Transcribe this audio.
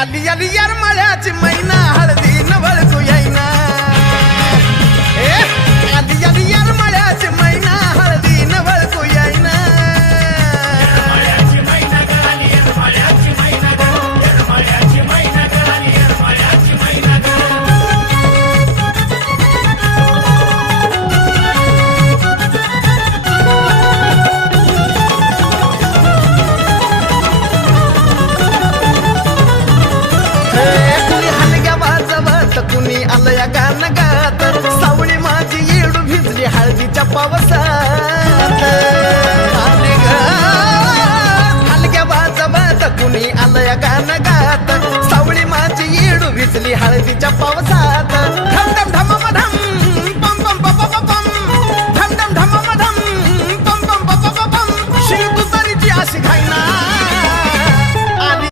आली आली यार मळ्याची मैना हळदी नवळकू येईना आली आली यार मळ्याची मैना हळदी नवळकू येईना कुणी आलं या गाणं गात सावळी माझी येडू भिजली हळदीच्या पावसात हलग्या वाजवत कुणी आलं या गाणं गात सावळी माझी येडू भिजली हळदीच्या पावसात धम धम धम धम